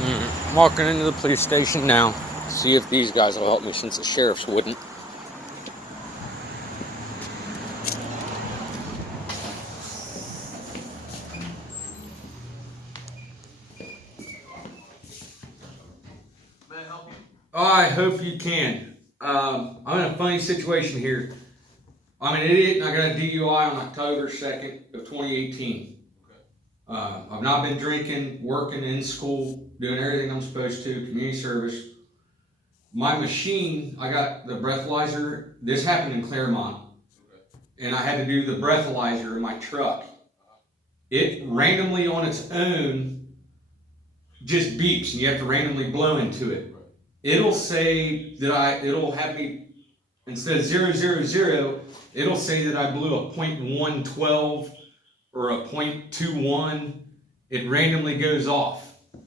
I'm walking into the police station now. See if these guys will help me since the sheriffs wouldn't. May I help you? I hope you can. I'm in a funny situation here. I'm an idiot and I got a DUI on October 2nd of 2018. Okay. I've not been drinking, working in school, doing everything I'm supposed to, community service. My machine, I got the breathalyzer. This happened in Claremont. Okay. And I had to do the breathalyzer in my truck. It randomly on its own just beeps and you have to randomly blow into it. Right. It'll say that it'll have me, instead of 000, it'll say that I blew a .112 or a .21. It randomly goes off. Okay.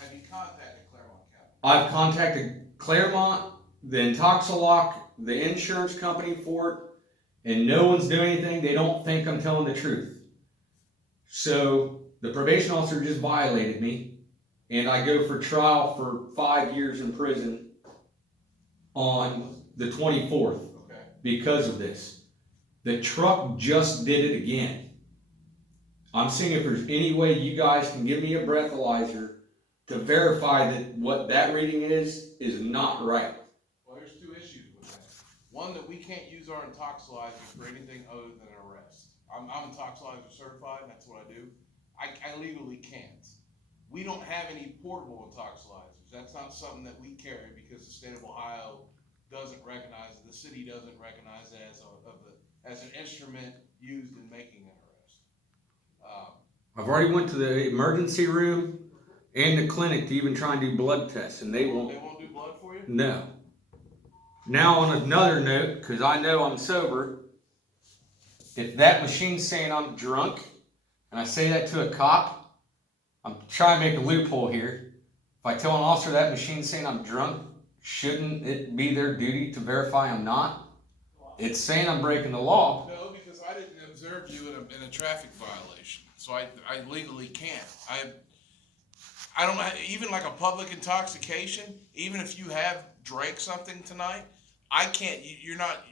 Have you contacted Claremont County? I've contacted Claremont, the Intoxalock, the insurance company for it, and no one's doing anything. They don't think I'm telling the truth. So the probation officer just violated me, and I go for trial for 5 years in prison on the 24th. Okay. Because of this. The truck just did it again. I'm seeing if there's any way you guys can give me a breathalyzer to verify that what that reading is not right. Well, there's two issues with that. One, that we can't use our Intoxalock for anything other than arrest. I'm Intoxalock certified, and that's what I do. I legally can't. We don't have any portable Intoxalyzers. That's not something that we carry because the state of Ohio doesn't recognize it. The city doesn't recognize it as an instrument used in making an arrest. I've already went to the emergency room and the clinic to even try and do blood tests, and they won't. They won't do blood for you? No. Now on another note, because I know I'm sober, if that machine's saying I'm drunk, and I say that to a cop, I'm trying to make a loophole here. If I tell an officer that machine's saying I'm drunk, shouldn't it be their duty to verify I'm not? It's saying I'm breaking the law. No, because I didn't observe you in a traffic violation, so I legally can't. I don't even like a public intoxication. Even if you have drank something tonight, I can't. You're not.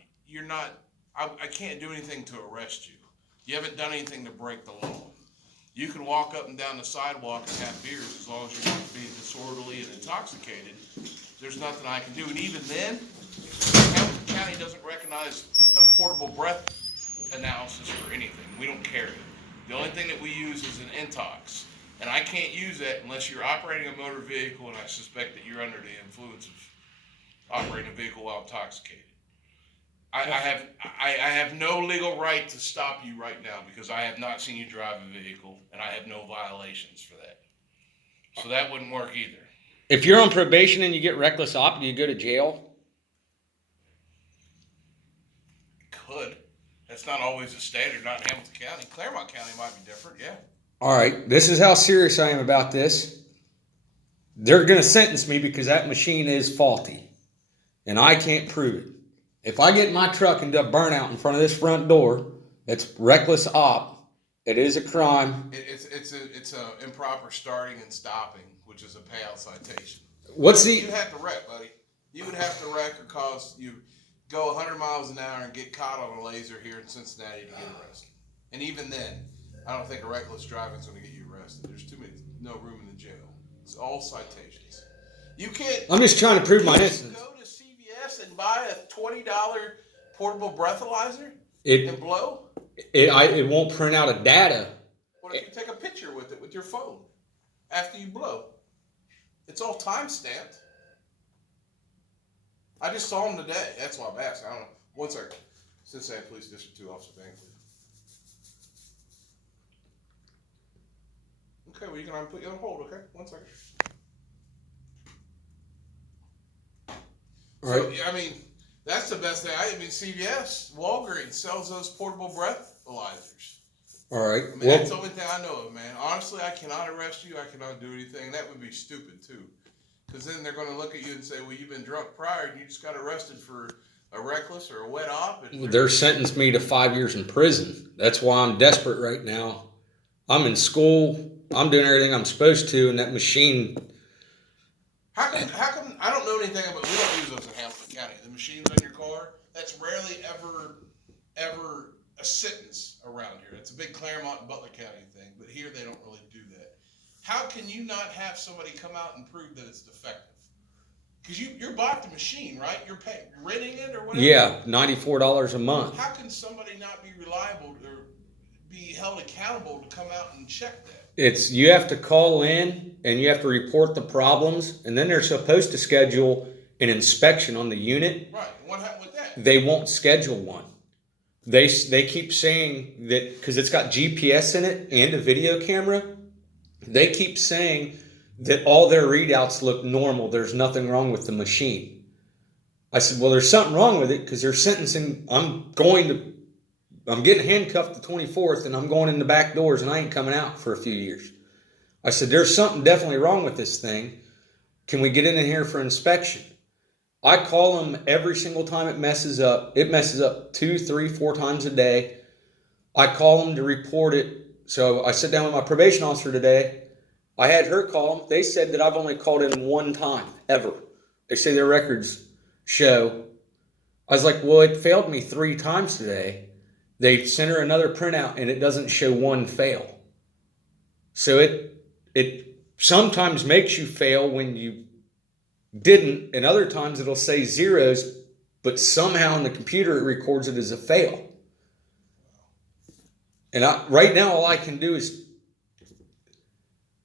I can't do anything to arrest you. You haven't done anything to break the law. You can walk up and down the sidewalk and have beers as long as you're not being disorderly and intoxicated. There's nothing I can do. And even then, Hamilton County doesn't recognize a portable breath analysis for anything. We don't carry it. The only thing that we use is an Intox. And I can't use that unless you're operating a motor vehicle and I suspect that you're under the influence of operating a vehicle while intoxicated. I have no legal right to stop you right now because I have not seen you drive a vehicle and I have no violations for that. So that wouldn't work either. If you're on probation and you get reckless op, do you go to jail? Could. That's not always a standard, not in Hamilton County. Claremont County might be different, yeah. All right, this is how serious I am about this. They're going to sentence me because that machine is faulty, and I can't prove it. If I get my truck into a burnout in front of this front door, it's reckless op. It is a crime. It's a improper starting and stopping, which is a payout citation. You'd have to wreck, buddy. You would have to wreck or cause you go 100 miles an hour and get caught on a laser here in Cincinnati to get arrested. And even then, I don't think a reckless driving is going to get you arrested. There's no room in the jail. It's all citations. You can't. I'm just trying to prove my innocence. Go to CVS and buy a $20 portable breathalyzer and blow. It won't print out a data. What if you take a picture with it with your phone after you blow? It's all time stamped. I just saw him today. That's why I'm asking. I don't know. One second. Cincinnati Police District 2 Officer Bangley. Okay, well, you can put you on hold, okay? One second. So, I mean, that's the best thing. CVS, Walgreens sells those portable breathalyzers. All right. I mean, that's the only thing I know of, man. Honestly, I cannot arrest you. I cannot do anything. That would be stupid, too. Because then they're going to look at you and say, well, you've been drunk prior and you just got arrested for a reckless or a wet op. They're sentenced me to 5 years in prison. That's why I'm desperate right now. I'm in school. I'm doing everything I'm supposed to, and that machine. How come, I don't know anything about, we don't use those in Hamilton County. The machines on your car, that's rarely ever a sentence around here. It's a big Claremont and Butler County thing, but here they don't really do that. How can you not have somebody come out and prove that it's defective? Because you bought the machine, right? You're renting it or whatever? Yeah, $94 a month. How can somebody not be reliable or be held accountable to come out and check that? You have to call in and you have to report the problems, and then they're supposed to schedule an inspection on the unit. Right. What happened with that? They won't schedule one. They keep saying that because it's got GPS in it and a video camera. They keep saying that all their readouts look normal. There's nothing wrong with the machine. I said, well, there's something wrong with it because they're sentencing. I'm getting handcuffed the 24th and I'm going in the back doors and I ain't coming out for a few years. I said, there's something definitely wrong with this thing. Can we get in here for inspection? I call them every single time it messes up. It messes up 2, 3, 4 times a day. I call them to report it. So I sit down with my probation officer today. I had her call them. They said that I've only called in one time, ever. They say their records show. I was like, well, it failed me 3 times today. They sent her another printout and it doesn't show one fail. So it sometimes makes you fail when you didn't, and other times it'll say zeros, but somehow in the computer it records it as a fail. And right now all I can do is...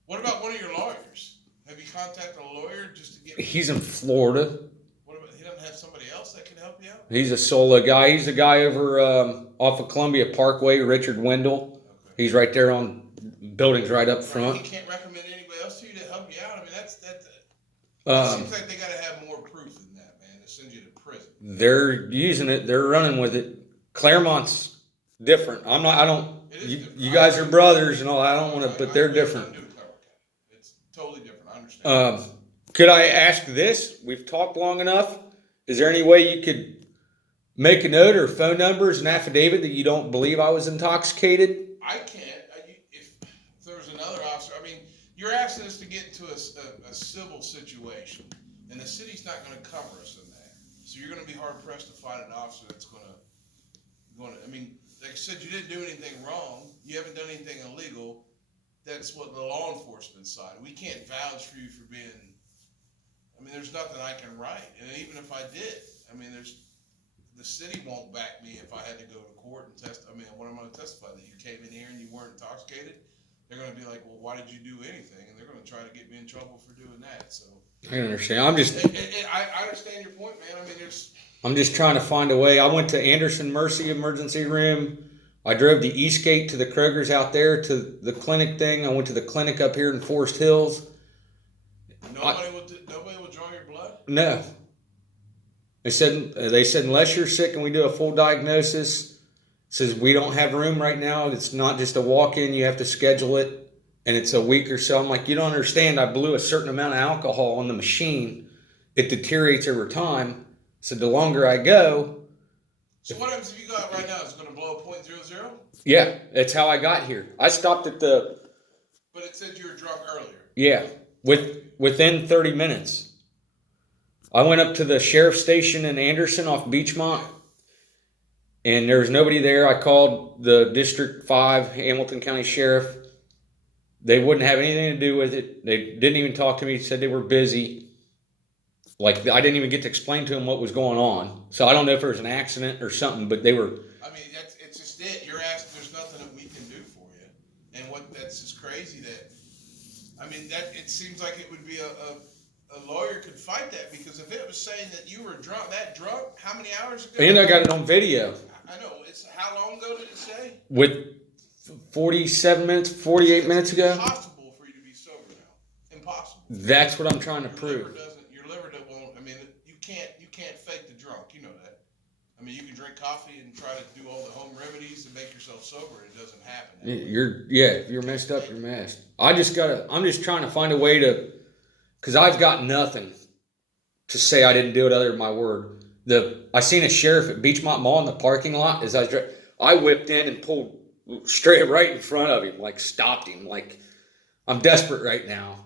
What about one of your lawyers? Have you contacted a lawyer just to get... He's in Florida. What about, he doesn't have somebody else that can help you out? He's a solo guy. He's a guy over off of Columbia Parkway, Richard Wendell. Okay. He's right there on buildings right up front. He can't recommend anybody else to you to help you out. I mean, it seems like they got to have more proof than that, man, to send you to prison. They're using it. They're running with it. Claremont's different. I'm not. I don't. You guys are brothers and all. I don't want to, but they're different. It's totally different. I understand. Could I ask this? We've talked long enough. Is there any way you could make a note or phone numbers, an affidavit that you don't believe I was intoxicated? I can't. If there was another officer, I mean, you're asking us to get into a civil situation, and the city's not going to cover us in that. So you're going to be hard pressed to find an officer that's going to. I mean, like I said, you didn't do anything wrong. You haven't done anything illegal. That's what the law enforcement side. We can't vouch for you for being. I mean, there's nothing I can write, and even if I did, I mean, the city won't back me if I had to go to court and I mean, what am I going to testify? That you came in here and you weren't intoxicated? They're going to be like, well, why did you do anything? And they're going to try to get me in trouble for doing that. So I understand. I understand your point, man. I mean, I'm just trying to find a way. I went to Anderson Mercy Emergency Room. I drove to Eastgate to the Kroger's out there to the clinic thing. I went to the clinic up here in Forest Hills. Nobody will draw your blood? No. They said unless you're sick and we do a full diagnosis, says we don't have room right now. It's not just a walk-in. You have to schedule it, and it's a week or so. I'm like, you don't understand. I blew a certain amount of alcohol on the machine. It deteriorates over time. So the longer I go. So what happens if you go out right now? Is it going to blow a .00? Yeah, that's how I got here. I stopped at the. But it said you were drunk earlier. Yeah, within 30 minutes. I went up to the sheriff's station in Anderson off Beachmont, and there was nobody there. I called the District 5 Hamilton County Sheriff. They wouldn't have anything to do with it. They didn't even talk to me. Said they were busy. Like, I didn't even get to explain to them what was going on. So I don't know if there was an accident or something, but they were... I mean, it's just it. You're asking, there's nothing that we can do for you. And that's just crazy that... I mean, it seems like it would be a lawyer could fight that, because if it was saying that you were drunk, how many hours ago? And I got it on video. I know. How long ago did it say? With 47 minutes, 48 minutes ago. It's impossible for you to be sober now. Impossible. That's what I'm trying to prove. Your liver won't. I mean, you can't fake the drunk. You know that. I mean, you can drink coffee and try to do all the home remedies to make yourself sober. It doesn't happen. If you're messed up, you're messed. I'm just trying to find a way to, because I've got nothing to say I didn't do it other than my word. I seen a sheriff at Beachmont Mall in the parking lot as I whipped in and pulled straight right in front of him, like stopped him, like I'm desperate right now.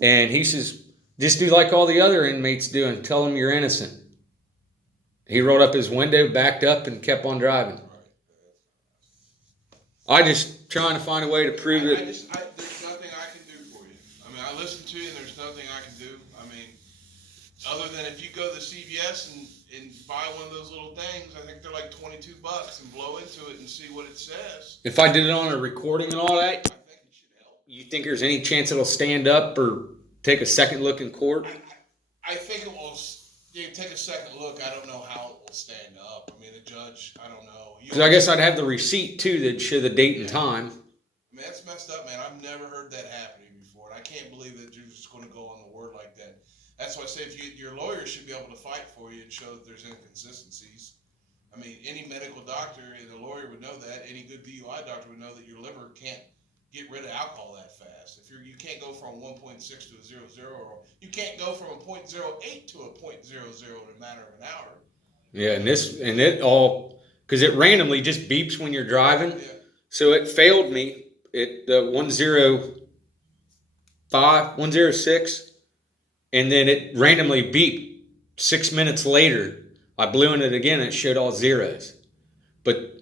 And he says, just do like all the other inmates do and tell them you're innocent. He rolled up his window, backed up, and kept on driving. I just trying to find a way to prove it. There's nothing I can do for you. I mean, I listen to you, and there's nothing I can do. I mean, other than if you go to CVS and buy one of those little things, I think they're like $22, and blow into it and see what it says. If I did it on a recording and all that, I think it should help. you think there's any chance it'll stand up or take a second look in court? I think it will. You take a second look. I don't know how it will stand up. I mean, the judge, I don't know. Because I guess I'd have the receipt too that'd show the date and time. I mean, that's messed up, man. I've never heard that happening before, and I can't believe that you're just going to go on the word like that. That's why I say if your lawyer should be able to fight for you and show that there's inconsistencies. I mean, any medical doctor and a lawyer would know that. Any good DUI doctor would know that your liver can't get rid of alcohol that fast. If you can't go from 1.6 to a 0.0, or you can't go from a 0.08 to a 0.00 in a matter of an hour. Yeah, and it all, because it randomly just beeps when you're driving. Yeah. So it failed me at 105, 106, and then it randomly beeped 6 minutes later. I blew in it again and it showed all zeros. But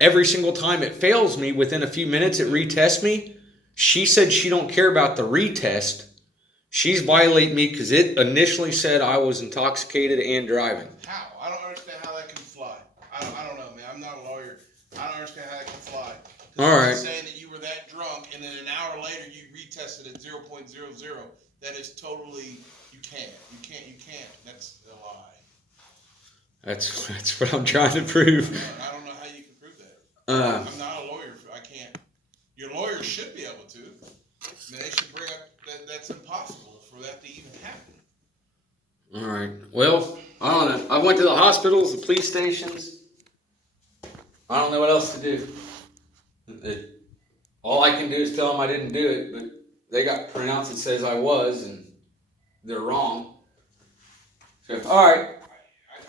every single time it fails me, within a few minutes it retests me. She said she don't care about the retest. She's violating me because it initially said I was intoxicated and driving. How? I don't understand how that can fly. I don't know, man. I'm not a lawyer. I don't understand how that can fly. All right. Saying that you were that drunk and then an hour later you retested at 0.00. That is totally, you can't. That's a lie. That's what I'm trying to prove. I don't know how you can prove that. I'm not a lawyer. I can't. Your lawyer should be able to. I mean, they should bring up that's impossible for that to even happen. All right. Well, I don't know. I went to the hospitals, the police stations. I don't know what else to do. All I can do is tell them I didn't do it, but they got printouts that says I was, and they're wrong. So, all right.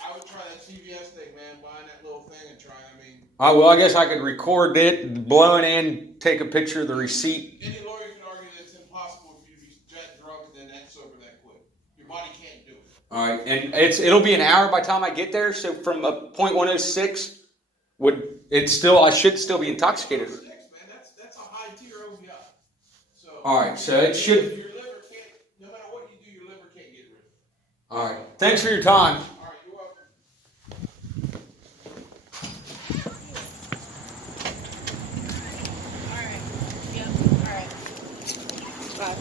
I would try that CVS thing, man. Buying that little thing and try. I mean. Well, I guess I could record it, blow it in, take a picture of the receipt. Any lawyer can argue that it's impossible for you to be that drunk and then that sober that quick. Your body can't do it. All right, and it'll be an hour by the time I get there. So from a 0.106, I should still be intoxicated. Man, that's a high tier OVI. So. All right, so it should. Your liver can't. No matter what you do, your liver can't get rid of it. All right, thanks for your time. All right, you're welcome. All right. Yep. All right. Bye.